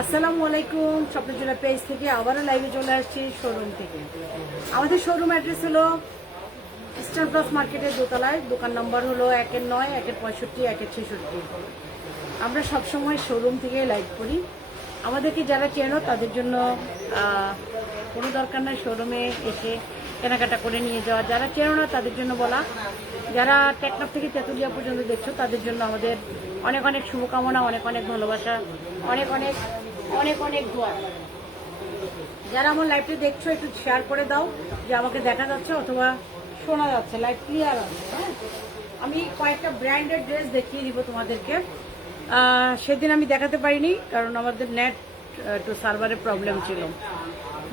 আসসালামু আলাইকুম। স্বপ্নজোড়া পেজ থেকে আবারও লাইভে চলে আসছি শোরুম থেকে। আমাদের শোরুম অ্যাড্রেস হলো ইস্টার্ন প্লাস মার্কেটের দোতলায়। দোকান নম্বর হলো 1-9, 1-65, 1-66। আমরা সবসময় শোরুম থেকে লাইভ করি। আমাদেরকে যারা চেনো তাদের জন্য কোনো দরকার নেই শোরুমে এসে কেনাকাটা করে নিয়ে যাওয়া। যারা চেনো না তাদের জন্য বলা, যারা টেকনাফ থেকে তেঁতুলিয়া পর্যন্ত দেখছো তাদের জন্য আমাদের অনেক অনেক শুভকামনা, অনেক অনেক ভালোবাসা, অনেক অনেক অনেক অনেক দোয়া। যারা আমার লাইভটি দেখছো একটু শেয়ার করে দাও যে আমাকে দেখা যাচ্ছে অথবা শোনা যাচ্ছে, লাইভ ক্লিয়ার আছে। হ্যাঁ, আমি কয়েকটা ব্র্যান্ডেড ড্রেস দেখিয়ে দিব তোমাদেরকে। সেদিন আমি দেখাতে পারিনি কারণ আমাদের নেট একটু সার্ভারের প্রবলেম ছিল।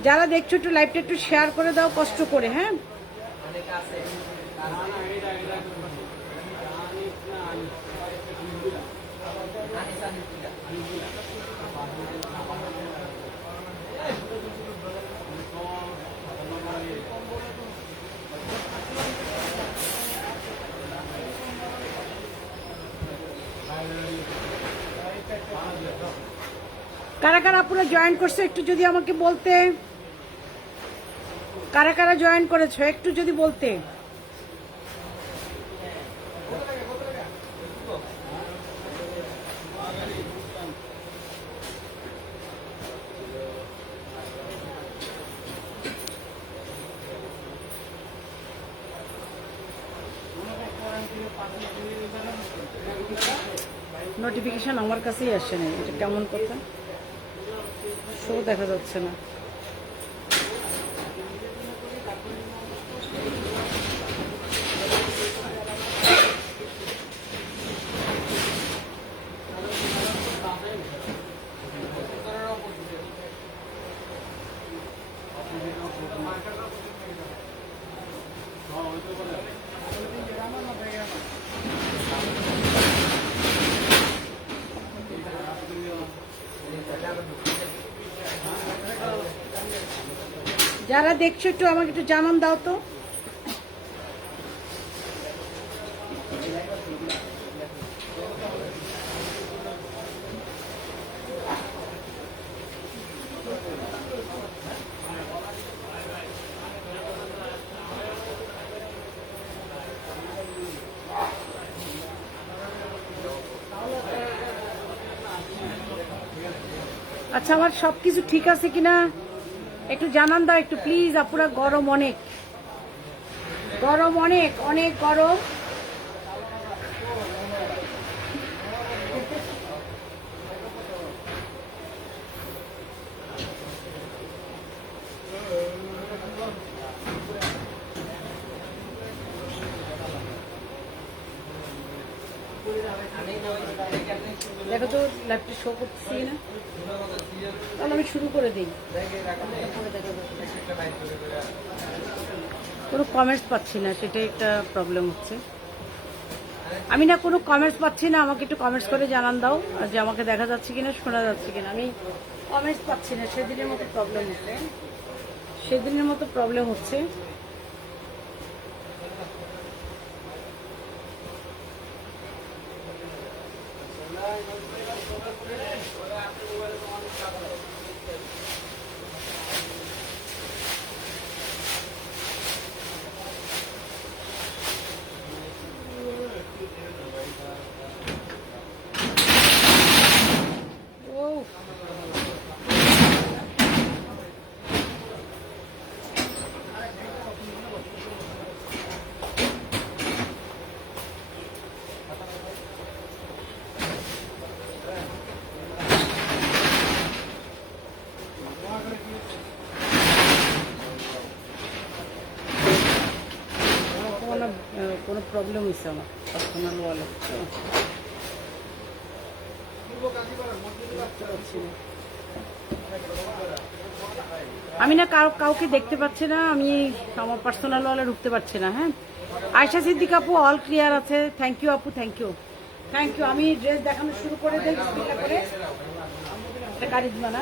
যারা দেখছো একটু লাইভটা একটু শেয়ার করে দাও কষ্ট করে। হ্যাঁ, কারা কারা পুরো জয়েন করছো একটু যদি আমাকে বলতে, কারা কারা জয়েন করেছো একটু যদি বলতে। নোটিফিকেশন আমার কাছেই আসে না, এটা কেমন কথা, শো দেখা যাচ্ছে না। যারা দেখছো একটু আমাকে একটু জানান দাও তো। আচ্ছা, আমার সবকিছু ঠিক আছে কিনা একটু জানান দাও একটু প্লিজ আপুরা। গরম অনেক, গরম অনেক, অনেক গরম। দেখো তো ল্যাপটপ শো করতেছি না, তাহলে আমি শুরু করে দিই। কোনো কমেন্টস পাচ্ছি না, সেটাই একটা প্রবলেম হচ্ছে। আমি না কোনো কমেন্টস পাচ্ছি না, আমাকে একটু কমেন্টস করে জানান দাও যে আমাকে দেখা যাচ্ছে কিনা, শোনা যাচ্ছে কিনা। আমি কমেন্টস পাচ্ছি না, সেদিনের মতো প্রবলেম হচ্ছে, সেদিনের মতো প্রবলেম হচ্ছে। কোনো প্রবলেম হয়েছে আমার পার্সোনাল ওয়ালে, আমি না কাউকে দেখতে পাচ্ছি না, আমি আমার পার্সোনাল ওয়ালে ঢুকতে পারছি না। হ্যাঁ, আয়শা সিদ্দিক আপু অল ক্লিয়ার আছে, থ্যাংক ইউ আপু, থ্যাংক ইউ, থ্যাংক ইউ। আমি ড্রেস দেখানো শুরু করে দিই করে। এটা কারিজমা না?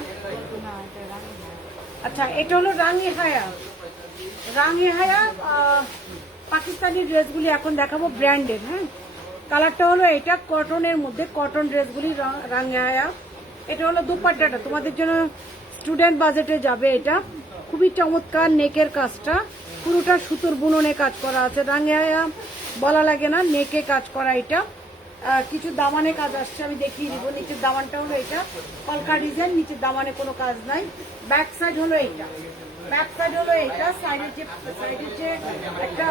আচ্ছা, এটা হলো রাঙি হায়া, রাঙি হায়া পাকিস্তানি ড্রেসগুলি এখন দেখাবো ব্র্যান্ডেড। হ্যাঁ, কালারটা হলো এটা কটনের মধ্যে, কটন ড্রেসগুলি রাঙি হায়া এটা হলো দুপাট্টাটা তোমাদের জন্য, স্টুডেন্ট বাজেটে যাবে এটা। খুবই চমৎকার নেকের কাজটা, পুরোটা সুতোর বুননে কাজ করা আছে, রাঙে বলা লাগে না, নেকে কাজ করা এটা। কিছু দামানে কাজ আসছে, আমি দেখিয়ে দিব। নিচের দামানটা হলো এটা কলকা ডিজাইন, নিচের দামানে কোনো কাজ নাই। ব্যাক সাইড হলো এইটা, ব্যাক সাইড হলো এইটা। সাইডের যে একটা,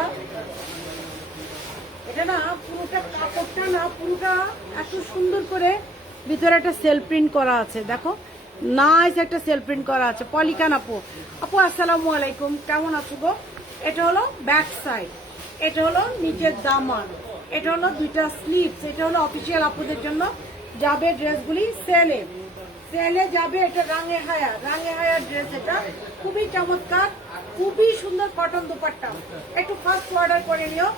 এটা না পুরোটা কাপড়টা না পুরোটা এত সুন্দর করে ভিতরে একটা সেল প্রিন্ট করা আছে, দেখো নাইস একটা সেল প্রিন্ট করা আছে। পলিকান আপু, আপু আসসালামু আলাইকুম, কেমন আছো গো? এটা হলো ব্যাক সাইড, এটা হলো নিচের দামান, এটা হলো দুইটা স্লিভস। এটা হলো অফিসিয়াল আপুদের জন্য যাবে ড্রেসগুলি, সেলে সেলে যাবে। এটা রাঙে হায়া ড্রেস, এটা খুবই চমৎকার, খুবই সুন্দর কটন দুপাট্টা। একটু ফার্স্ট অর্ডার করে নিও।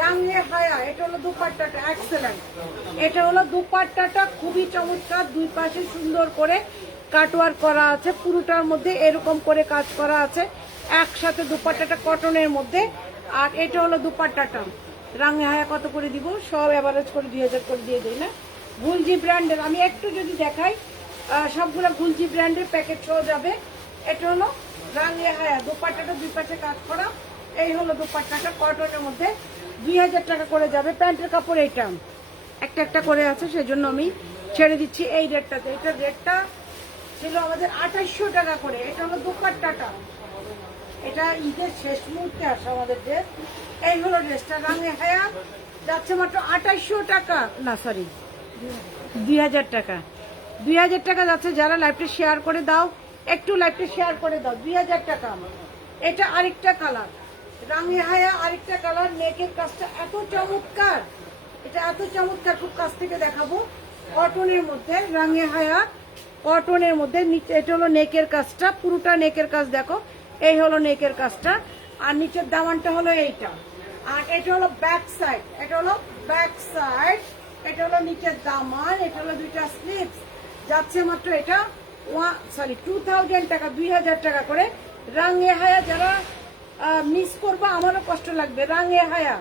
রাঙে হায়া, এটা হলো দুপাট্টাটা এক্সেলেন্ট। এটা হলো দুপাট্টাটা খুবই চমৎকার, দুই পাশে সুন্দর করে কাটওয়ার্ক করা আছে, পুরোটার মধ্যে এরকম করে কাজ করা আছে একসাথে। দুপাট্টাটা কটনের মধ্যে। আর এটা হলো দুপাট্টাটা রাঙে হায়া। কত করে দিব? সব এভারেজ করে 2000 করে দিয়ে দিই না। গুলজি ব্র্যান্ডের আমি একটু যদি দেখাই, সবগুলো গুলজি ব্র্যান্ডের প্যাকেট সহ যাবে। এটা হলো রাঙে হায়া, দুপাট্টাটা দুই পাশে কাজ করা। এই হলো দুপাট্টাটা কটনের মধ্যে, 2000 টাকা করে যাবে। প্যান্টের কাপড় এইটা একটা একটা করে আছে, সেজন্য আমি ছেড়ে দিচ্ছি এই রেটটাতে। এটার রেটটা ছিল আমাদের 2800 টাকা করে। এটা হলো দুপাট্টাটা, এটা ঈদের শেষ মুহূর্তে আসে আমাদের ড্রেস। এই হলো ড্রেসটা রাঙে হায়া, যাচ্ছে মাত্র 2800 টাকা, না সরি 2000 টাকা। 2000 টাকা যাচ্ছে। যারা লাইভটা শেয়ার করে দাও, একটু লাইভটা শেয়ার করে দাও। 2000 টাকা। এটা আরেকটা কালার, রাঙে হায়া আরেকটা কালার। নেকের কাজটা এত চমৎকার, এটা এত চমৎকার, খুব কাছ থেকে দেখাবো। কটনের মধ্যে রাঙে হায়া, কটনের মধ্যে। এটা হলো নেকের কাজটা, পুরোটা নেকের কাজ দেখো। এই হলো নেকের কাজটা। আর নিচের দামানটা হলো এইটা। আর এটা হলো ব্যাক সাইড, এটা হলো ব্যাক সাইড। এটা হলো নিচের দামান, এটা হলো দুইটা স্লিভস। যাচ্ছে মাত্র এটা 2000 টাকা, 2000 টাকা করে। রাঙে হায়া যারা মিস করবা, আমারও কষ্ট লাগবে। রাঙে হায়া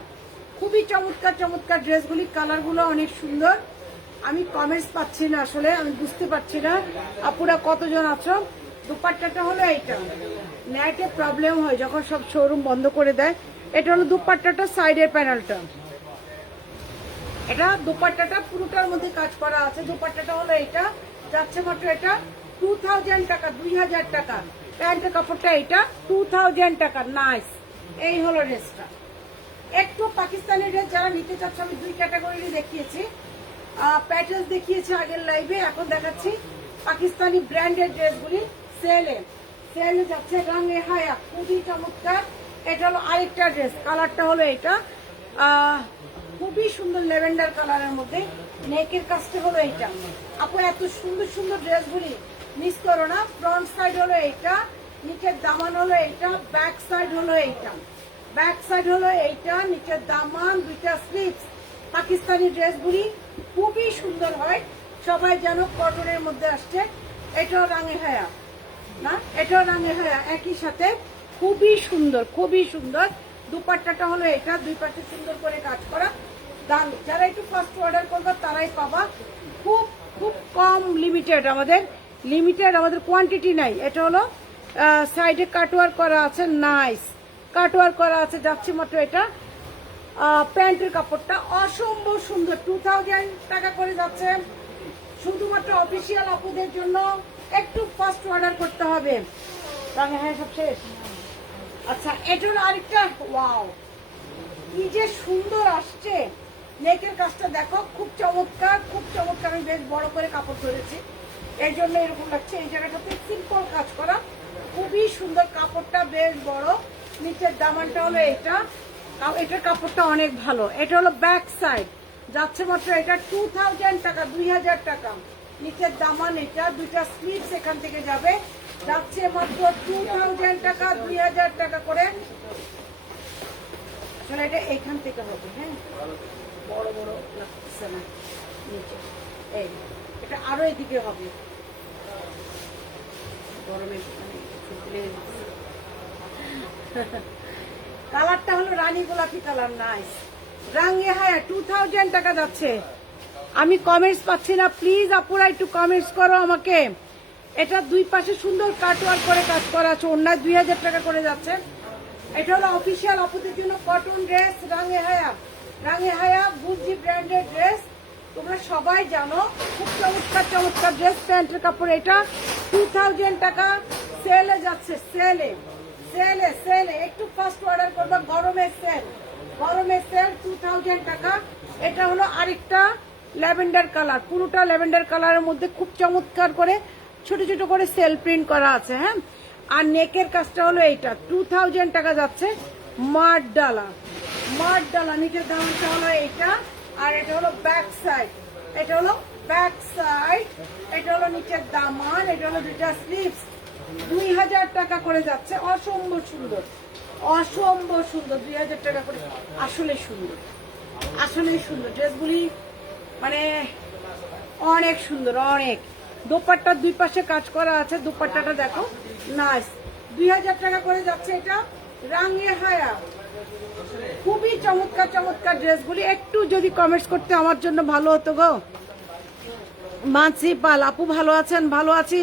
খুবই চমৎকার চমৎকার ড্রেসগুলি, কালারগুলো অনেক সুন্দর। আমি কমেন্টস পাচ্ছি না, আসলে আমি বুঝতে পারছি না আপুরা কতজন আছো। দুপাট্টাটা হলো এইটা, নেটে প্রবলেম হয় যখন সব শোরুম বন্ধ করে দেয়। এটা হলো দুপাট্টাটা, সাইডের প্যানেলটা। এটা দুপাট্টাটা পুরোটার মধ্যে কাজ করা আছে। দুপাট্টাটা হলো এইটা, যাচ্ছে মাত্র এটা 2000 টাকা, 2000 টাকা। প্যান্টের কাপড়টা এটা 2000 টাকা। নাইস। এই হলো ড্রেসটা। একটু পাকিস্তানি ড্রেস যারা নিতে চাচ্ছে, আমি দুই ক্যাটাগরি দেখিয়েছি। প্যাটার্ন দেখিয়েছি আগের লাইভে, এখন দেখাচ্ছি পাকিস্তানি ব্র্যান্ডের ড্রেসগুলি। সেলে সেলে যাচ্ছে রাঙে হায়া, খুবই চমৎকার। এটা হলো আরেকটা ড্রেস, কালারটা হলো এটা খুবই সুন্দর ল্যাভেন্ডার কালারের মধ্যে। নেকের কাজটা হলো এইটা। আপু এত সুন্দর সুন্দর ড্রেসগুলি মিস করো না। ফ্রন্ট সাইড হলো এইটা, নিচের দামান হলো এইটা, ব্যাক সাইড হলো এইটা, ব্যাক সাইড হলো এইটা, নিচের দামান, দুইটা স্লিভস। পাকিস্তানি ড্রেসগুলি খুবই সুন্দর হয়, সবাই যেন কটনের মধ্যে আসছে। এটাও রাঙে হায়া না, এটাও রাঙে হায়া একই সাথে, খুবই সুন্দর, খুবই সুন্দর। দুপাট্টাটা হলো এটা, দুই পাশে সুন্দর করে কাজ করা। দাম যারা একটু ফার্স্ট অর্ডার করবে তারাই পাবা। খুব খুব কম, লিমিটেড, আমাদের কোয়ান্টিটি নাই। এটা হলো সাইডে কাটওয়ার্ক করা আছে, নাইস কাটওয়ার্ক করা আছে। যাচ্ছে মাত্র এটা প্যান্টের কাপড়টা অসম্ভব সুন্দর, 2000 টাকা করে যাচ্ছে। শুধুমাত্র অফিসিয়াল আপুদের জন্য, একটু ফার্স্ট অর্ডার করতে হবে। হ্যাঁ সব শেষ। আচ্ছা, এটা হলো আরেকটা, ওয়াও কি যে সুন্দর আসছে। নেকের কাজটা দেখো, খুব চমৎকার, খুব চমৎকার। আমি বেশ বড় করে কাপড় ধরেছি, এই জন্য এরকম লাগছে। এই জায়গাটাতে সিম্পল কাজ করা, খুবই সুন্দর। কাপড়টা বেশ বড়। নিচের দামানটা হলো এটা, এটার কাপড়টা অনেক ভালো। এটা হলো ব্যাক সাইড, যাচ্ছে মাত্র এটা 2000 টাকা, 2000 টাকা। নিচের দামান এটা, দুইটা স্লিভস এখান থেকে যাবে, যাচ্ছে মাত্র 2000 টাকা, 2000 টাকা করে। আসলে এটা এখান থেকে হবে, হ্যাঁ বড় বড় লাগছে না নিচে। এই এটা আরো এদিকে হবে, গরমে কালারটা হলো রানী গোলাপি কালার, নাইস। রাঙে হায়া 2000 টাকা যাচ্ছে। আমি কমেন্টস পাচ্ছি না, প্লিজ আপুরা একটু কমেন্টস করো আমাকে। এটা দুই পাশে সুন্দর কাটওয়ার্ক করে কাজ করা আছে, অন্যায় 2000 টাকা করে যাচ্ছে। এটা হলো অফিসিয়াল আপুদের জন্য কটন ড্রেস, রাঙে হায়া গুজি ব্র্যান্ডের ড্রেস। তোমরা সবাই জানো খুব চমৎকার চমৎকার ড্রেস। প্যান্টের কাপড় এটা 2000 টাকা সেলে যাচ্ছে, সেলে সেলে সেলে একটু ফার্স্ট অর্ডার করবা, গরমের সেল 2000 টাকা। এটা হলো আরেকটা ল্যাভেন্ডার কালার, পুরোটা ল্যাভেন্ডার কালারের মধ্যে খুব চমৎকার করে ছোট ছোট করে সেল প্রিন্ট করা আছে। হ্যাঁ, আর নেকের কাজটা হলো এইটা 2000 টাকা যাচ্ছে। মাঠ ডালা নিচের দামটা হলো এইটা। আর এটা হলো ব্যাক সাইড, এটা হলো ব্যাক সাইড, এটা হলো নিচের দামান, এটা হলো দুইটা স্লিভস। 2000 টাকা করে যাচ্ছে। অসম্ভব সুন্দর, অসম্ভব সুন্দর, 2000 টাকা করে। আসলে সুন্দর, আসলেই সুন্দর ড্রেসগুলি, মানে অনেক সুন্দর, অনেক। দোপাট্টার দুই পাশে কাজ করা আছে, দোপাট্টাটা দেখো নাইস। 2000 টাকা করে যাচ্ছে এটা। রাঙে হায়া, খুবই চমৎকার চমৎকার ড্রেসগুলি। একটু যদি কমেন্টস করতে আমার জন্য ভালো হতো গো। মানসি পাল আপু ভালো আছেন? ভালো আছি,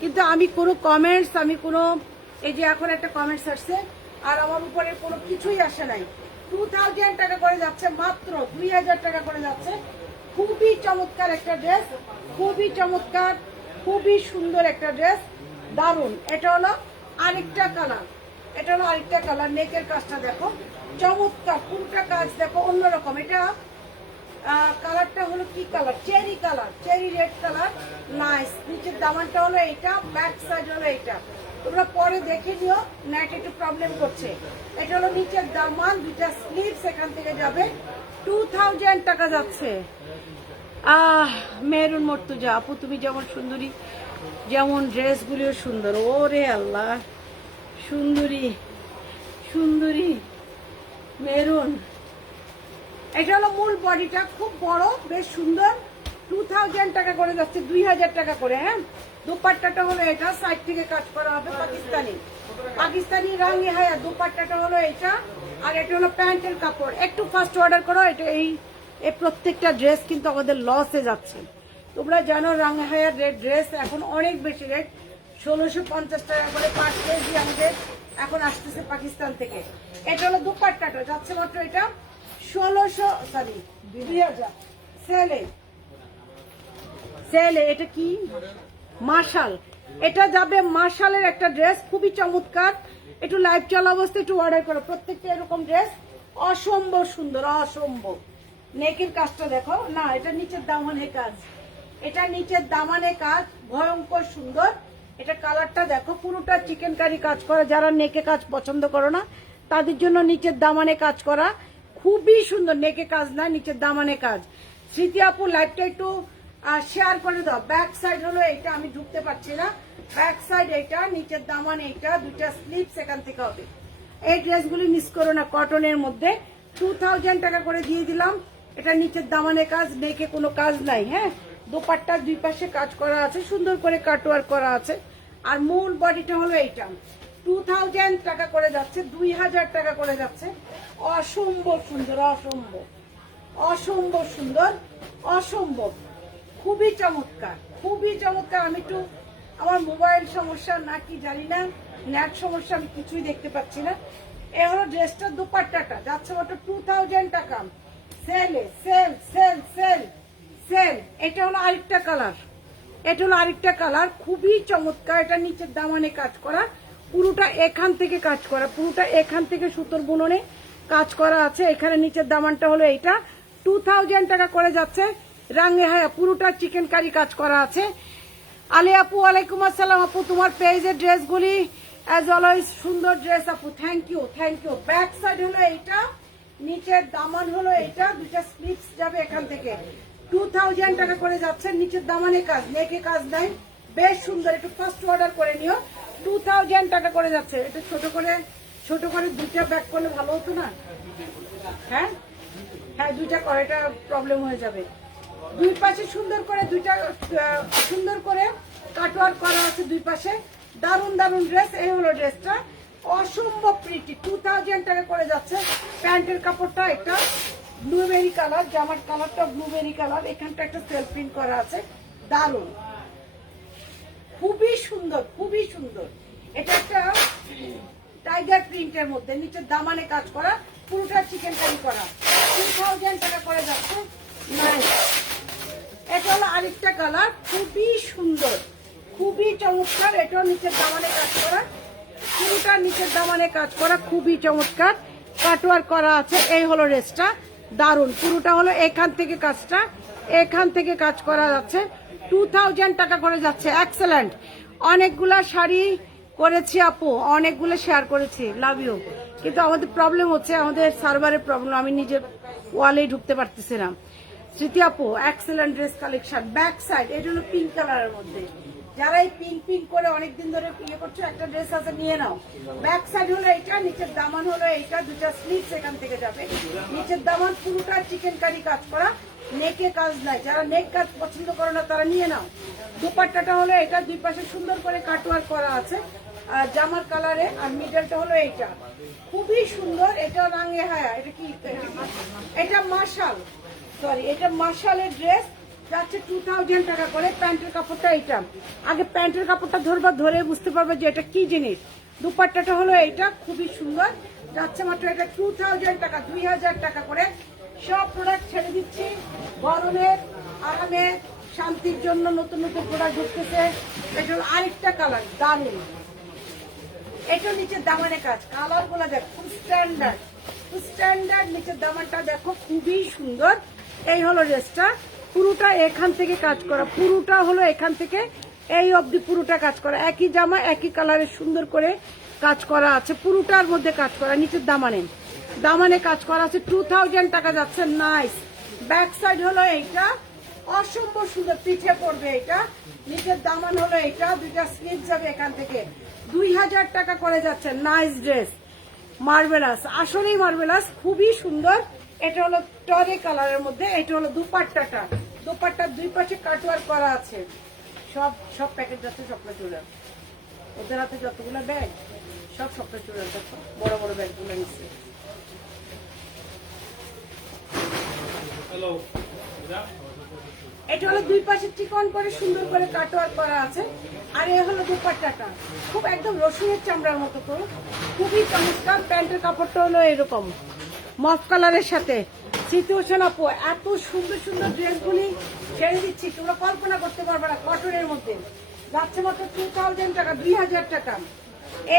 কিন্তু আমি কোনো কমেন্টস, আমি কোনো, এই যে এখন একটা কমেন্টস আসছে আর আমার উপরে কোনো কিছুই আসে নাই। 2000 টাকা করে যাচ্ছে, মাত্র 2000 টাকা করে যাচ্ছে। খুবই চমৎকার একটা ড্রেস, খুবই চমৎকার, খুবই সুন্দর একটা ড্রেস, দারুন। এটা হলো আরেকটা কালার, এটা হলো আরেকটা কালার। নেকের কাজটা দেখো চমৎকার, পুরোটা কাজ দেখো অন্যরকম। এটা কালারটা হলো কি colour? Cherry colour, cherry red colour, nice. নিচের দামানটা হলো এইটা, ব্যাক সাইড হলো এইটা। তোমরা পরে দেখে নিও, নেট একটু প্রবলেম করছে। এটা হলো নিচের দামান, দুইটা স্লিভস এখান থেকে যাবে। 2000 টাকা যাচ্ছে। মেরুন মর্তুজা আপু, তুমি যেমন সুন্দরী, যেমন ড্রেসগুলিও সুন্দর। ওরে আল্লাহ, সুন্দরী সুন্দরী মেরুন। এটা হলো মূল বডিটা, খুব বড়, বেশ সুন্দর। 2000 টাকা করে যাচ্ছে, 2000 টাকা করে। হ্যাঁ, দোপাট্টাটা হলো এটা, সাইড থেকে কাজ করা হবে পাকিস্তানি রাঙে হায়া। দোপাট্টাটা হলো এটা, আর এটা হলো প্যান্টের কাপড়। একটু ফার্স্ট অর্ডার করো। এটা এই প্রত্যেকটা ড্রেস কিন্তু আমাদের লসে যাচ্ছে। তোমরা জানো রাঙে হায়ার ড্রেস এখন অনেক বেশি রেট, 1650 টাকা করে পার কেজি আমাদের এখন আসতেছে পাকিস্তান থেকে। এটা হলো দোপাট্টাটা যাচ্ছে মাত্র এটা 2000 সেলে সেলে। এটা কি? মার্শাল, এটা যাবে মার্শালের একটা ড্রেস, খুবই চমৎকার। একটু লাইভ চলা অবস্থায় একটু অর্ডার করো, প্রত্যেকটা এরকম ড্রেস অসম্ভব সুন্দর, অসম্ভব। নেকের কাজটা দেখো না, এটা নিচের দামানে কাজ, এটা নিচের দামানে কাজ ভয়ঙ্কর সুন্দর। এটা কালারটা দেখো, পুরোটা চিকেন কারি কাজ করা। যারা নেকে কাজ পছন্দ করো না তাদের জন্য নিচের দামানে কাজ করা, খুবই সুন্দর। নেকে কাজ না, নিচের দামানে কাজ। স্মৃতি আপু লাইভটা একটু শেয়ার করে দাও। ব্যাক সাইড হলো এইটা, আমি ঢুকতে পারছি না। ব্যাক সাইড এইটা, নিচের দামান এইটা, দুইটা স্লিভস এখান থেকে হবে। এই ড্রেসগুলি মিস করো না, কটনের মধ্যে 2000 টাকা করে দিয়ে দিলাম। এটা নিচের দামানে কাজ, নেকে কোনো কাজ নাই। হ্যাঁ, দোপাট্টার দুই পাশে কাজ করা আছে, সুন্দর করে কাটওয়ার্ক করা আছে। আর মূল বডিটা হলো এইটা, 2000 টাকা করে যাচ্ছে, 2000 টাকা করে যাচ্ছে। অসম্ভব সুন্দর, অসম্ভব অসম্ভব সুন্দর, অসম্ভব, খুবই চমৎকার, খুবই চমৎকার। আমি একটু, আমার মোবাইল সমস্যা না কি জানি না, নেট সমস্যা, আমি কিছুই দেখতে পাচ্ছি না। এ হলো ড্রেসটার দোপাট্টাটা যাচ্ছে মাত্র 2000 টাকা। Sale sale sale sale sale. এটা হলো আরেকটা কালার, এটা হলো আরেকটা কালার, খুবই চমৎকার। এটা নিচের দামানে কাজ করা, পুরোটা এখান থেকে কাজ করা, পুরোটা এখান থেকে সুতোর বুননে কাজ করা আছে। এখানে নিচের দামানটা হলো এইটা, 2000 টাকা করে যাচ্ছে। রাঙে হায়া, পুরোটা চিকেন কারি কাজ করা আছে। আলী আপু ওয়ালাইকুম আসসালাম আপু, তোমার পেজের ড্রেসগুলি অ্যাজ অলওয়েজ সুন্দর ড্রেস আপু, thank you thank you. Back side হলো এইটা, নিচের দামান হলো এইটা, দুইটা স্লিপস যাবে এখান থেকে। 2000 টাকা করে যাচ্ছে। নিচের দামানে কাজ, নেকে কাজ নাই, বেশ সুন্দর। একটু ফার্স্ট অর্ডার করে নিও, 2000 টাকা করে যাচ্ছে। এটা ছোট করে দুইটা ব্যাক করলে ভালো হতো না? হ্যাঁ হ্যাঁ, দুইটা করে, এটা প্রবলেম হয়ে যাবে। দুই পাশে সুন্দর করে, দুইটা সুন্দর করে কাটওয়ার্ক করা আছে দুই পাশে। দারুন দারুন ড্রেস। এই হলো ড্রেসটা, অসম্ভব প্রিটি, 2000 টাকা করে যাচ্ছে। প্যান্টের কাপড়টা একটা ব্লুবেরি কালার, জামার কালারটা ব্লুবেরি কালার, এখানটা একটা সেলফ প্রিন্ট করা আছে, দারুন, খুবই সুন্দর, খুবই সুন্দর। এটা একটা টাইগার প্রিন্টের মধ্যে, নিচে দামানে কাজ করা, পুরোটা চিকেন কারি করা, 2000 টাকা করে যাচ্ছে। এটা হলো আরেকটা কালার, খুবই সুন্দর, খুবই চমৎকার। এটাও নিচের দামানে কাজ করা, পুরোটা নিচের দামানে কাজ করা, খুবই চমৎকার, কাটওয়ার্ক করা আছে। এই হলো ড্রেসটা, দারুন, পুরোটা হলো এখান থেকে কাজটা, এখান থেকে কাজ করা যাচ্ছে, 2000 টাকা করে যাচ্ছে। এক্সেলেন্ট, অনেকগুলা শাড়ি করেছি আপু, অনেকগুলো শেয়ার করেছি, লাভ ইউ। কিন্তু আমাদের প্রবলেম হচ্ছে, আমাদের সার্ভারের প্রবলেম, আমি নিজের ওয়ালে ঢুকতে পারতেছি না। স্মৃতি আপু, excellent dress collection. Back side, এটা হলো পিঙ্ক কালারের মধ্যে, যারা এই পিঙ্ক পিঙ্ক করে অনেকদিন ধরে ইয়ে করছো, একটা ড্রেস আছে নিয়ে নাও। ব্যাক সাইড হলো এইটা, নিচের দামান হলো এইটা, দুটা স্লিভস এখান থেকে যাবে, নিচের দামান পুরোটা চিকেন কারি কাজ করা, নেকে কাজ নাই, যারা নেক কাজ পছন্দ করে না তারা নিয়ে নাও। দুপাট্টাটা হলো এটা, দুই পাশে সুন্দর করে কাটওয়ার্ক করা আছে জামার কালারে, আর মিডলটা হলো এইটা, খুবই সুন্দর। এটা রাঙে হায়া, এটা কি, এটা মার্শাল, সরি, এটা মার্শালের ড্রেস, যাচ্ছে 2000 টাকা করে। প্যান্টের কাপড়টা এইটা, আগে প্যান্টের কাপড়টা ধরবা, ধরে বুঝতে পারবে যে এটা কি জিনিস। দুপাট্টাটা হলো এইটা, খুবই সুন্দর, যাচ্ছে মাত্র এটা 2000 টাকা, 2000 টাকা করে। সব প্রোডাক্ট ছেড়ে দিচ্ছি, গরমের আরামে শান্তির জন্য নতুন নতুন প্রোডাক্ট ঢুকতেছে। এটা হলো আরেকটা কালার, দারুন, এটা নিচের দামানে কাজ, কালার গুলো দেখো, খুব স্ট্যান্ডার্ড, খুব স্ট্যান্ডার্ড, নিচের দামানটা দেখো, খুবই সুন্দর। এই হলো ড্রেসটা, পুরোটা এখান থেকে কাজ করা, পুরোটা হলো এখান থেকে এই অবধি পুরোটা কাজ করা, একই জামা একই কালারে সুন্দর করে কাজ করা আছে, পুরোটার মধ্যে কাজ করা, নিচের দামানে দামানে কাজ করা আছে, 2000 টাকা যাচ্ছে। নাইস। ব্যাক সাইড হলো এইটা, অসম্ভব সুন্দর, পিঠে পড়বে এটা, নিচের দামান হলো এইটা, দুইটা স্লিভ যাবে এখান থেকে, 2000 টাকা করে যাচ্ছে। নাইস ড্রেস, মার্ভেলাস, আসলেই মার্ভেলাস, খুবই সুন্দর। এটা হলো টরে কালারের মধ্যে, এটা হলো দুপাট্টাটা, দুপাট্টার দুই পাশে কাটওয়ার্ক করা আছে। সব সব প্যাকেট যাচ্ছে স্বপ্ন চূড়ার, ওদের হাতে যতগুলো ব্যাগ সব স্বপ্ন চূড়ার, দেখো বড় বড় ব্যাগগুলো নিচ্ছে। এটা হলো দুই পাশে চিকন করে সুন্দর করে কাটওয়ার্ক করা আছে, আর এ হলো দুপাট্টাটা, খুব একদম রসুনের চামড়ার মতো তো, খুবই চমৎকার। প্যান্টের কাপড়টা হলো এরকম মফ কালারের সাথে। সিচুয়েশন আপু, এত সুন্দর সুন্দর ড্রেসগুলি ছেড়ে দিচ্ছি, তোমরা কল্পনা করতে পারবে না, কটনের মধ্যে যাচ্ছে মাত্র 2000 টাকা, 2000 টাকা।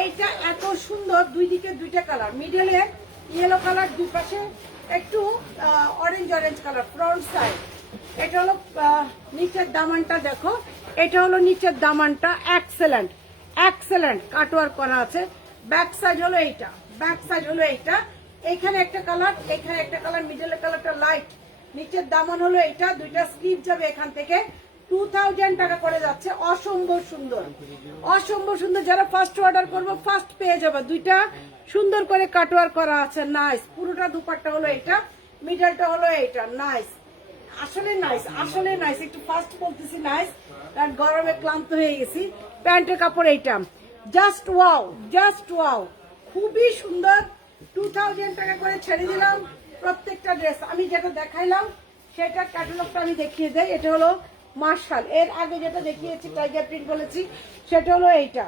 এইটা এত সুন্দর, দুই দিকে দুইটা কালার, মিডলে ইয়েলো কালার, দুই পাশে একটু orange orange colour, front side. এটা হলো নিচের দামানটা দেখো, এটা হলো নিচের দামানটা, এক্সেলেন্ট এক্সেলেন্ট কাটওয়ার্ক করা আছে। ব্যাক সাইড হলো এইটা, ব্যাক সাইড হলো এইটা, এখানে একটা কালার, এখানে একটা কালার, মিডলের কালারটা লাইট, নিচের দামান হলো এইটা, দুইটা স্লিভ যাবে এখান থেকে, 2000 টাকা করে যাচ্ছে। অসম্ভব সুন্দর, অসম্ভব সুন্দর। যারা ফার্স্ট অর্ডার করবো ফার্স্ট পেয়ে যাবে, দুইটা সুন্দর করে কাটওয়ার্ক করা আছে। নাইস, পুরোটা দুপাট্টা হলো এইটা, মিডলটা হলো এইটা। নাইস, আসলে নাইস, আসলে নাইস, একটু ফার্স্ট বলতেছি নাইস, কারণ গরমে ক্লান্ত হয়ে গেছি। প্যান্টের কাপড় এইটা, জাস্ট ওয়াও, জাস্ট ওয়াও, খুবই সুন্দর। 2000 টাকা করে ছেড়ে দিলাম প্রত্যেকটা ড্রেস। আমি যেটা দেখাইলাম সেটার ক্যাটালগটা আমি দেখিয়ে দেই। এটা হলো মার্শাল, এর আগে যেটা দেখিয়েছি টাইগার প্রিন্ট বলেছি, সেটা হলো এইটা।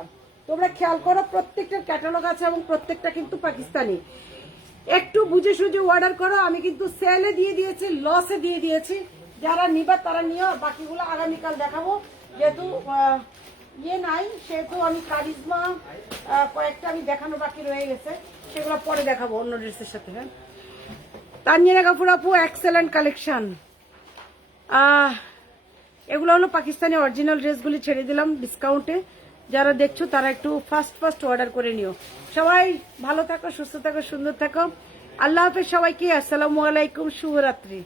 তোমরা খেয়াল করো, প্রত্যেকটার ক্যাটালগ আছে এবং প্রত্যেকটা কিন্তু পাকিস্তানি। একটু বুঝে সুঝে অর্ডার করো, আমি কিন্তু সেলে দিয়ে দিয়েছি, লসে দিয়ে দিয়েছি। যারা নিবা তারা নিও, বাকিগুলো আগামীকাল দেখাবো, যেহেতু ইয়ে নাই সেহেতু আমি কারিজমা কয়েকটা আমি দেখানো বাকি রয়ে গেছে, সেগুলো পরে দেখাবো অন্য ড্রেসের সাথে। হ্যাঁ, তানজিনা কাপুর আপু, এক্সেলেন্ট কালেকশন। এগুলো হলো পাকিস্তানি অরিজিনাল ড্রেসগুলি ছেড়ে দিলাম ডিসকাউন্টে। যারা দেখছো তারা একটু ফার্স্ট অর্ডার করে নিও। সবাই ভালো থাকো, সুস্থ থাকো, সুন্দর থাকো। আল্লাহ হাফেজ সবাইকে। আসসালামু আলাইকুম, শুভরাত্রি।